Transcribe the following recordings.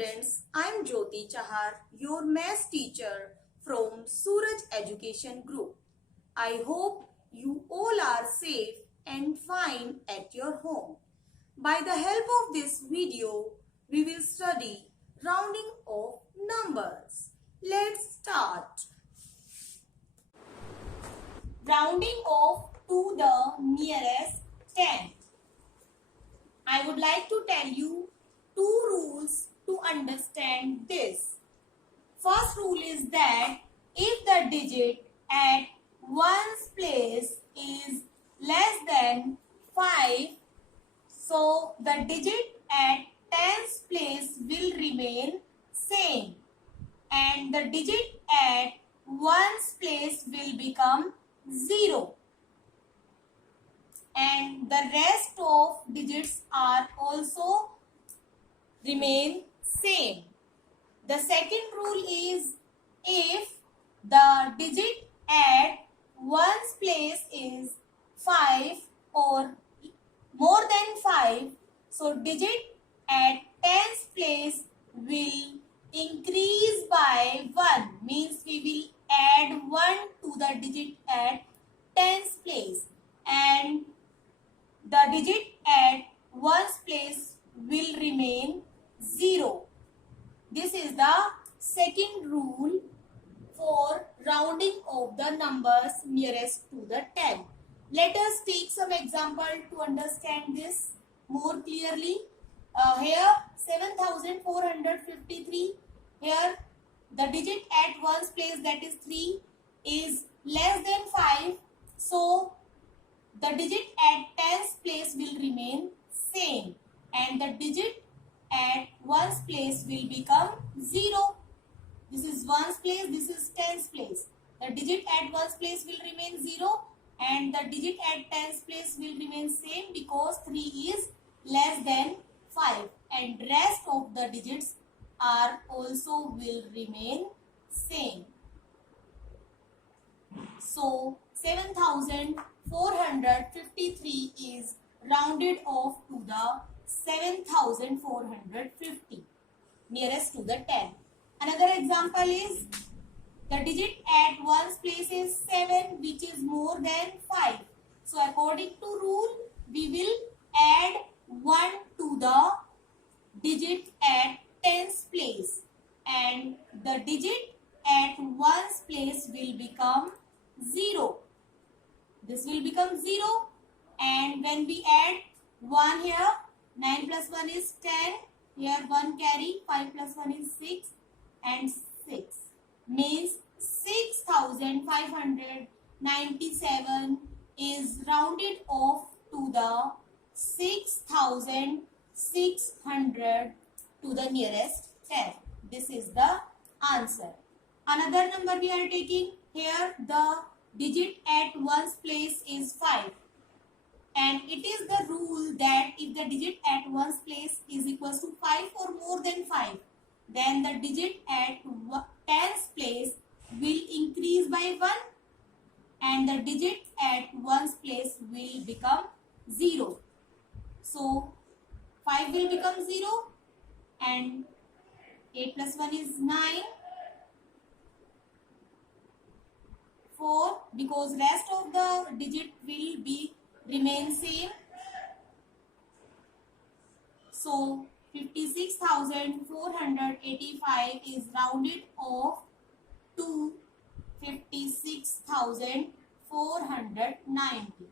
students, I am Jyoti Chahar, your maths teacher from Suraj Education Group. I hope you all are safe and fine at your home. By the help of this video, we will study rounding of numbers. Let's start. Rounding off to the nearest tenth. I would like to tell you two rules to understand this. First rule is that if the digit at one's place is less than 5, so the digit at tens place will remain same and the digit at one's place will become 0. And the rest of digits are also remain same. The second rule is if the digit at one's place is 5 or more than 5, so digit at tens place will increase by 1, means we will add 1 to the digit at tens place, and the digit at one's place will remain 0. This is the second rule for rounding of the numbers nearest to the 10. Let us take some example to understand this more clearly. Here 7453. Here the digit at one's place, that is 3, is less than 5. So the digit at tens place will remain same and the digit at one's place will become 0. This is one's place, this is tens place. The digit at one's place will remain 0 and the digit at tens place will remain same because 3 is less than 5 and rest of the digits are also will remain same. So 7453 is rounded off to the 7450 nearest to the 10. Another example is the digit at one's place is 7, which is more than 5. So according to rule, we will add 1 to the digit at tens place and the digit at one's place will become 0. This will become 0 and when we add 1 here, 9 plus 1 is 10, here 1 carry, 5 plus 1 is 6 and 6 means 6597 is rounded off to the 6600 to the nearest 10. This is the answer. Another number we are taking here, the digit at one's place is 5 and it is the rule that if the digit at one's place is equals to 5 or more than 5, then the digit at tens place will increase by 1 and the digit at one's place will become 0. So 5 will become 0 and 8 plus 1 is 9. 4 because rest of the digit will be remain same. So 56,485 is rounded off to 56,490.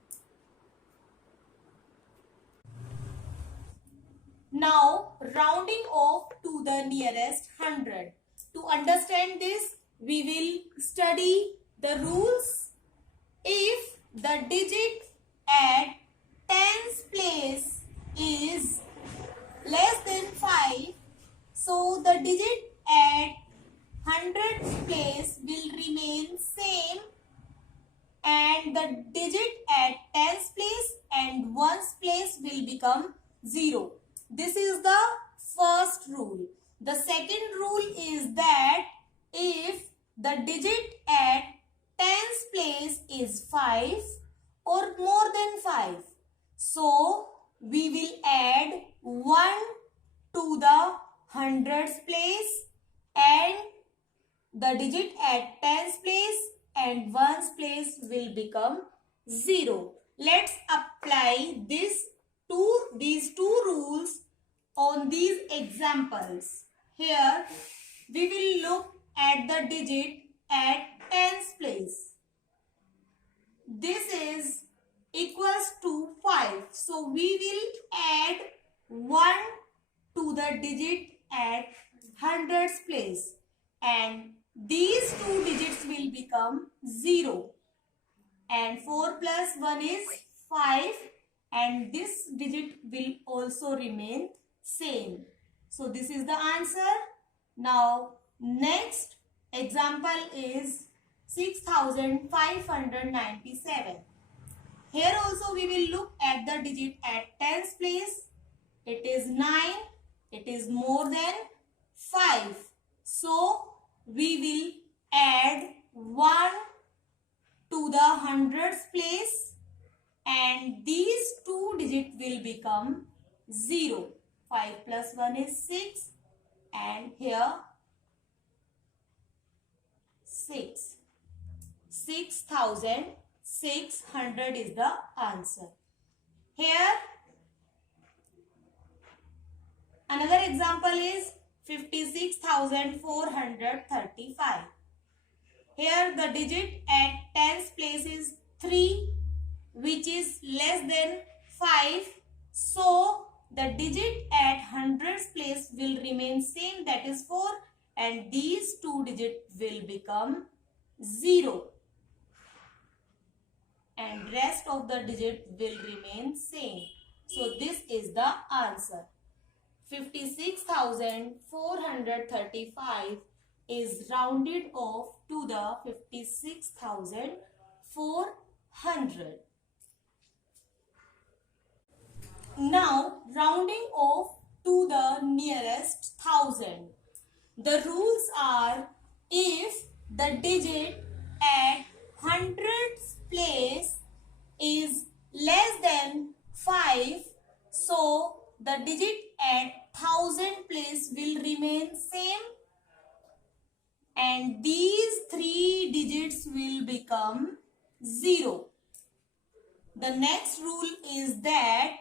Now rounding off to the nearest 100. To understand this, we will study the rules. If the digit at tens place is less than 5, so the digit at hundreds place will remain same and the digit at tens place and ones place will become 0. This is the first rule. The second rule is that if the digit at tens place is 5 or more than 5, so we will add 1 to the hundreds place and the digit at tens place and ones place will become 0. Let's apply these two rules on these examples. Here we will look at the digit at tens place. This is equals to 5. So we will add 1 to the digit at hundreds place and these two digits will become 0 and 4 plus 1 is 5 and this digit will also remain same. So this is the answer. Now next example is 6597. Here also we will look at the digit at tens place. It is 9. It is more than 5. So we will add 1 to the hundreds place and these two digits will become 0. 5 plus 1 is 6 and here 6. 6600 is the answer. Here another example is 56,435. Here the digit at tens place is 3 which is less than 5. So the digit at hundreds place will remain same, that is 4 and these two digits will become 0 and rest of the digit will remain same. So this is the answer. 56,435 is rounded off to the 56,400. Now rounding off to the nearest thousand. The rules are, if the digit at hundreds place is less than 5, so the digit at thousand place will remain same and these three digits will become 0. The next rule is that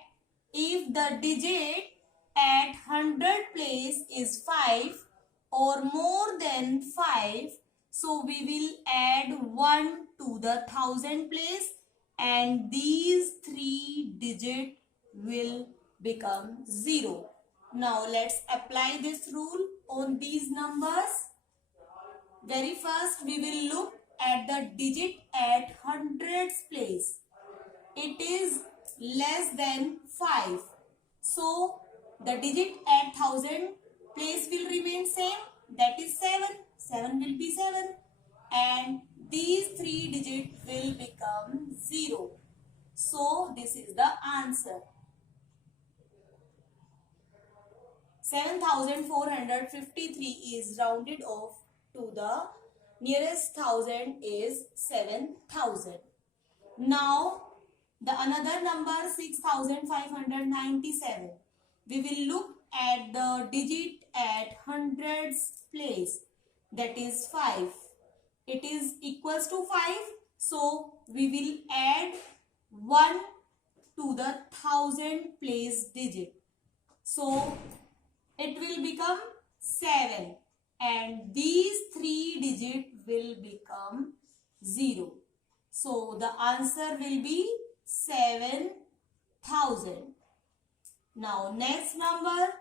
if the digit at hundred place is 5 or more than 5, so we will add 1 to the thousand place and these three digits will become 0. Now let's apply this rule on these numbers. Very first we will look at the digit at hundreds place. It is less than 5. So the digit at thousand place will remain same, that is 7. 7 will be 7 and these three digits will become 0. So this is the answer. 7,453 is rounded off to the nearest thousand is 7,000. Now the another number 6,597. We will look at the digit at hundreds place, that is 5. It is equals to 5. So we will add 1 to the thousand place digit. So it will become 7 and these three digits will become 0. So the answer will be 7,000. Now next number,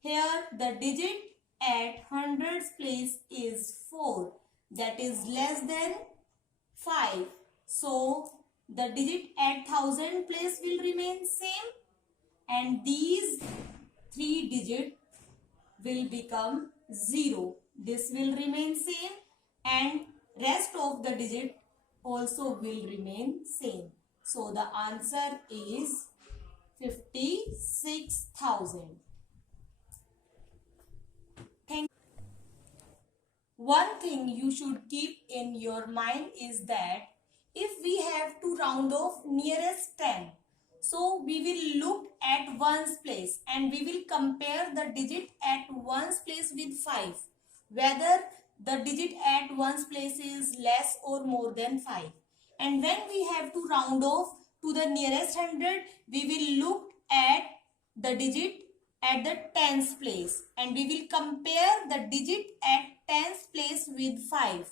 here the digit at hundreds place is 4, that is less than 5. So the digit at thousand place will remain same and these three digits will become 0. This will remain same and rest of the digit also will remain same. So the answer is 56,000. One thing you should keep in your mind is that if we have to round off nearest 10, So we will look at ones place and we will compare the digit at ones place with 5. Whether the digit at ones place is less or more than 5. And when we have to round off to the nearest 100, we will look at the digit at the tens place and we will compare the digit at tens place with 5,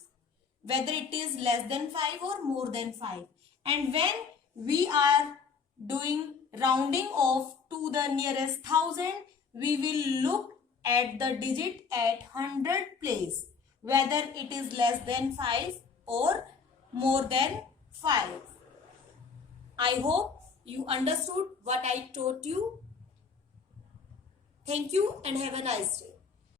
whether it is less than 5 or more than 5. And when we are doing rounding off to the nearest 1000, we will look at the digit at 100 place, whether it is less than 5 or more than 5. I hope you understood what I taught you. Thank you and have a nice day.